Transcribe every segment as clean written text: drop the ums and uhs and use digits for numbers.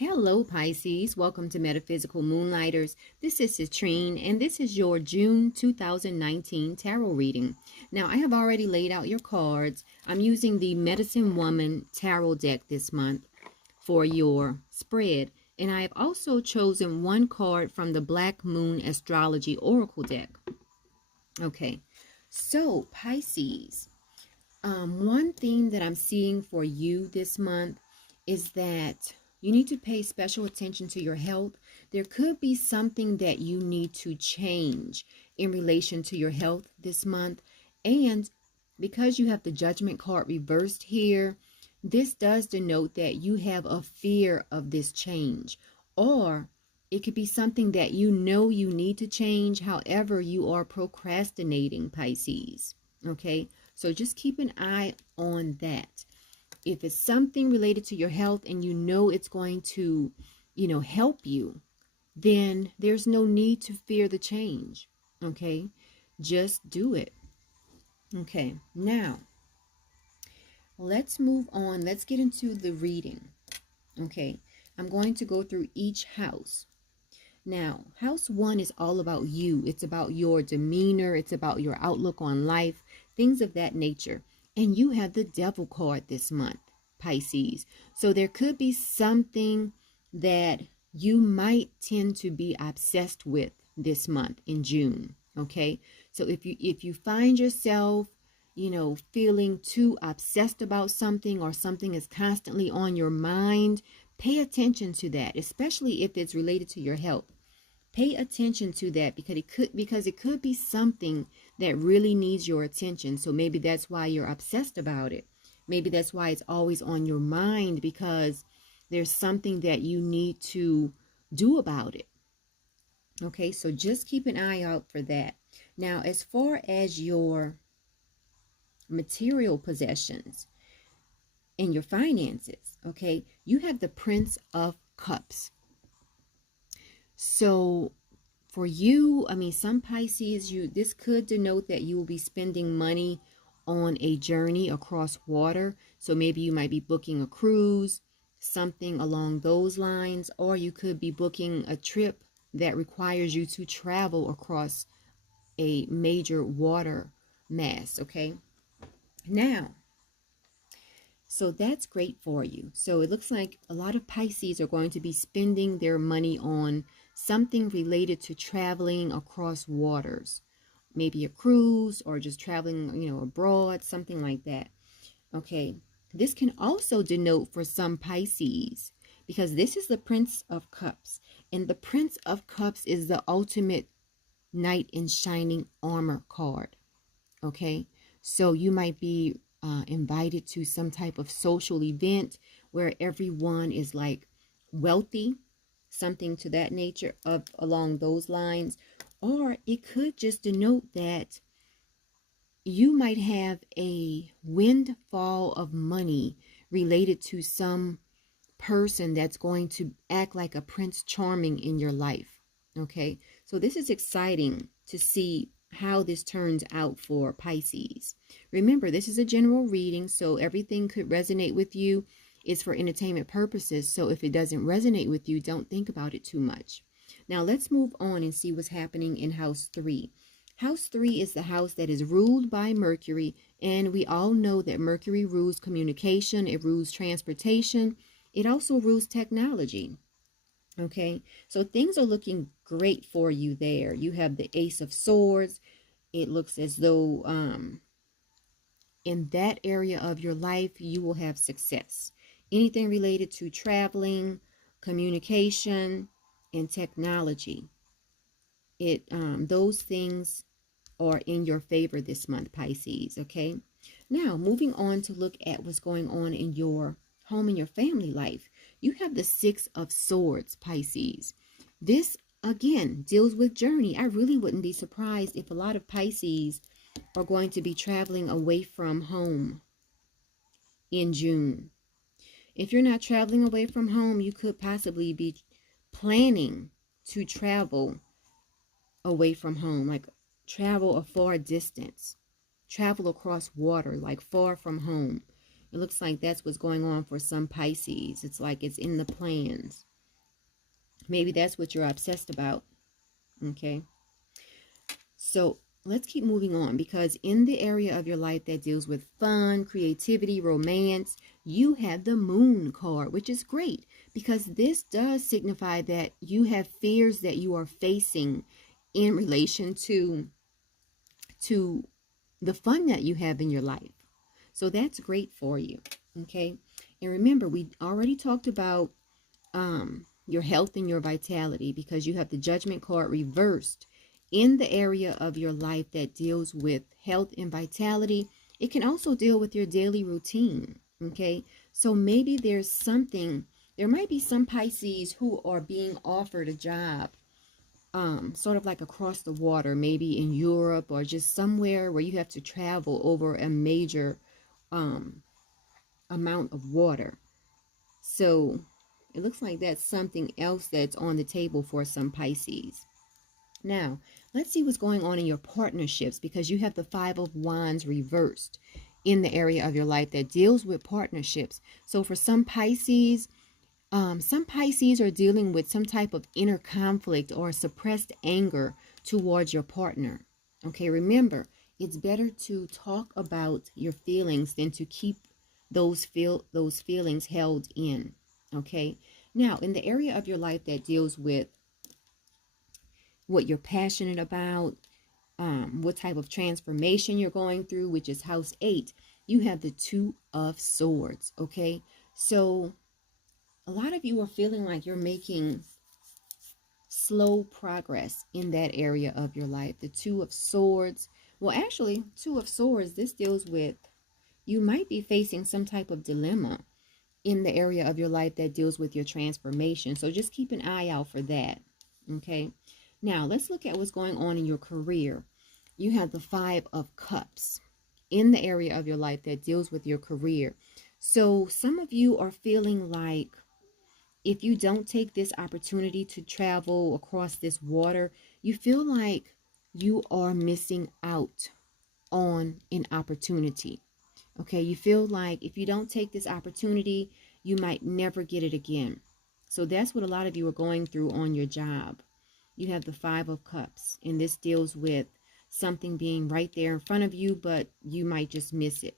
Hello, Pisces. Welcome to Metaphysical Moonlighters. This is Citrine, and this is your June 2019 tarot reading. Now, I have already laid out your cards. I'm using the Medicine Woman tarot deck this month for your spread, and I have also chosen one card from the Black Moon Astrology Oracle deck. Okay, so Pisces, one thing that I'm seeing for you this month is that you need to pay special attention to your health. There could be something that you need to change in relation to your health this month. And because you have the Judgment card reversed here, this does denote that you have a fear of this change. Or it could be something that you know you need to change. However, you are procrastinating, Pisces. Okay, so just keep an eye on that. If it's something related to your health and you know it's going to, help you, then there's no need to fear the change. Okay, just do it. Okay, now let's move on. Let's get into the reading. Okay, I'm going to go through each house. Now, house 1 is all about you. It's about your demeanor. It's about your outlook on life, things of that nature. And you have the Devil card this month, Pisces. So there could be something that you might tend to be obsessed with this month in June. Okay, so if you find yourself, feeling too obsessed about something, or something is constantly on your mind, pay attention to that, especially if it's related to your health. Pay attention to that because it could be something that really needs your attention. So maybe that's why you're obsessed about it. Maybe that's why it's always on your mind, because there's something that you need to do about it. Okay, so just keep an eye out for that. Now, as far as your material possessions and your finances, okay, you have the Prince of Cups. So for you, some Pisces, this could denote that you will be spending money on a journey across water. So maybe you might be booking a cruise, something along those lines, or you could be booking a trip that requires you to travel across a major water mass, okay? Now, so that's great for you. So it looks like a lot of Pisces are going to be spending their money on something related to traveling across waters. Maybe a cruise, or just traveling, abroad, something like that. Okay, this can also denote for some Pisces, because this is the Prince of Cups. And the Prince of Cups is the ultimate knight in shining armor card. Okay, so you might be invited to some type of social event where everyone is like wealthy, something to that nature, along those lines. Or it could just denote that you might have a windfall of money related to some person that's going to act like a Prince Charming in your life. Okay, so this is exciting to see how this turns out for Pisces. Remember, this is a general reading, so everything could resonate with you. It's for entertainment purposes, so if it doesn't resonate with you, don't think about it too much. Now let's move on and see what's happening in house 3. House 3 is the house that is ruled by Mercury, and we all know that Mercury rules communication, it rules transportation, it also rules technology. Okay, so things are looking great for you there. You have the Ace of Swords. It looks as though in that area of your life, you will have success. Anything related to traveling, communication, and technology, those things are in your favor this month, Pisces. Okay, now moving on to look at what's going on in your home and your family life. You have the Six of Swords, Pisces. This again deals with journey. I really wouldn't be surprised if a lot of Pisces are going to be traveling away from home in June. If you're not traveling away from home, you could possibly be planning to travel away from home, like travel a far distance, travel across water, like far from home. It looks like that's what's going on for some Pisces. It's like it's in the plans. Maybe that's what you're obsessed about. Okay. So let's keep moving on, because in the area of your life that deals with fun, creativity, romance, you have the Moon card, which is great because this does signify that you have fears that you are facing in relation to the fun that you have in your life. So that's great for you. Okay. And remember, we already talked about your health and your vitality, because you have the Judgment card reversed in the area of your life that deals with health and vitality. It can also deal with your daily routine. Okay. So maybe there might be some Pisces who are being offered a job sort of like across the water, maybe in Europe or just somewhere where you have to travel over a major amount of water. So it looks like that's something else that's on the table for some Pisces. Now, let's see what's going on in your partnerships, because you have the Five of Wands reversed in the area of your life that deals with partnerships. So for some Pisces are dealing with some type of inner conflict or suppressed anger towards your partner. Okay, remember, it's better to talk about your feelings than to keep those feelings held in. Okay, now in the area of your life that deals with what you're passionate about, what type of transformation you're going through, which is house 8, you have the Two of Swords. Okay, so a lot of you are feeling like you're making slow progress in that area of your life. The Two of Swords. Well, actually, Two of Swords, this deals with you might be facing some type of dilemma in the area of your life that deals with your transformation. So just keep an eye out for that. Okay. Now, let's look at what's going on in your career. You have the Five of Cups in the area of your life that deals with your career. So some of you are feeling like if you don't take this opportunity to travel across this water, you feel like you are missing out on an opportunity. Okay, you feel like if you don't take this opportunity, you might never get it again. So that's what a lot of you are going through on your job. You have the Five of Cups, and this deals with something being right there in front of you, but you might just miss it.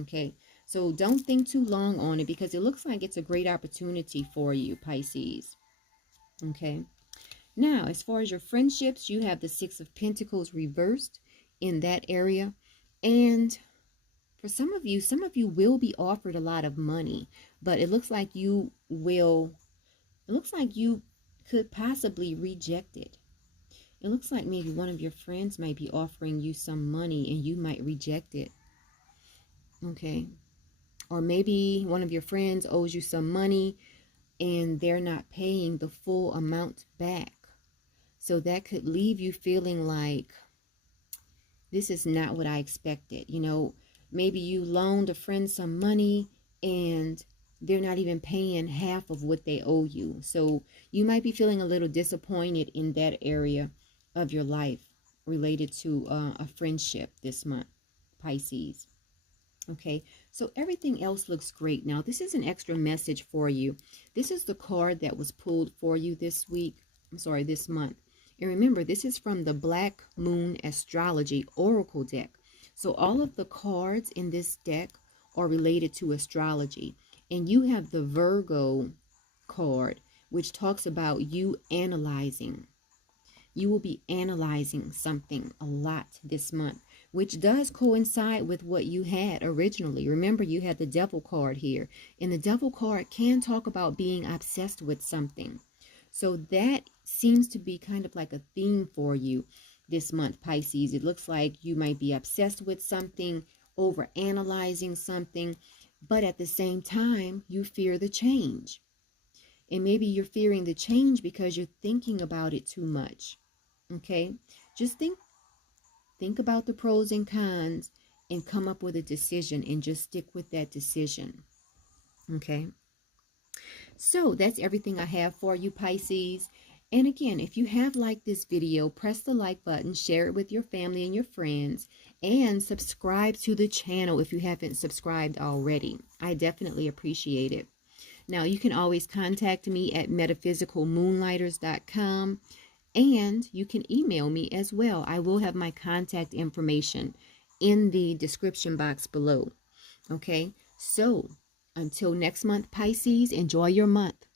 Okay, so don't think too long on it, because it looks like it's a great opportunity for you, Pisces. Okay, now as far as your friendships, you have the Six of Pentacles reversed in that area. And for some of you will be offered a lot of money, but it looks like you could possibly reject it. It looks like maybe one of your friends might be offering you some money and you might reject it. Okay. Or maybe one of your friends owes you some money and they're not paying the full amount back. So that could leave you feeling like this is not what I expected. You know, maybe you loaned a friend some money and they're not even paying half of what they owe you. So you might be feeling a little disappointed in that area of your life related to a friendship this month, Pisces. Okay, so everything else looks great. Now, this is an extra message for you. This is the card that was pulled for you this month. And remember, this is from the Black Moon Astrology Oracle deck. So all of the cards in this deck are related to astrology. And you have the Virgo card, which talks about you analyzing. You will be analyzing something a lot this month, which does coincide with what you had originally. Remember, you had the Devil card here, and the Devil card can talk about being obsessed with something. So that seems to be kind of like a theme for you this month, Pisces. It looks like you might be obsessed with something, over analyzing something, but at the same time, you fear the change. And maybe you're fearing the change because you're thinking about it too much. Okay, just think about the pros and cons and come up with a decision, and just stick with that decision. Okay, so that's everything I have for you, Pisces. And again, if you have liked this video, press the like button, share it with your family and your friends, and subscribe to the channel if you haven't subscribed already. I definitely appreciate it. Now, you can always contact me at metaphysicalmoonlighters.com, and you can email me as well. I will have my contact information in the description box below. Okay, so until next month, Pisces, enjoy your month.